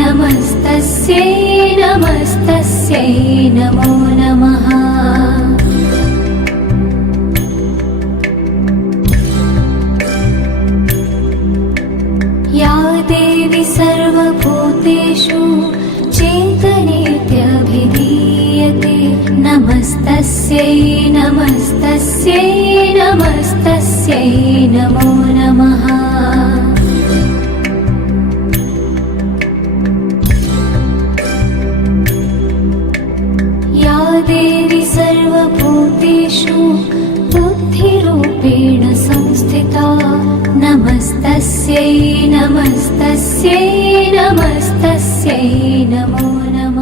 नमस्तस्यै नमस्तस्यै नमो नमः। या देवी सर्वभूतेषु चेतनेत्यभिधीयते नमस्तस्यै नमस्तस्यै नमस्तस्यै नमो नमः। या देवी सर्वभूतेषु बुद्धिरूपेण संस्थिता नमस्तस्यै नमस्तस्यै नमस्तस्यै नमो नमः।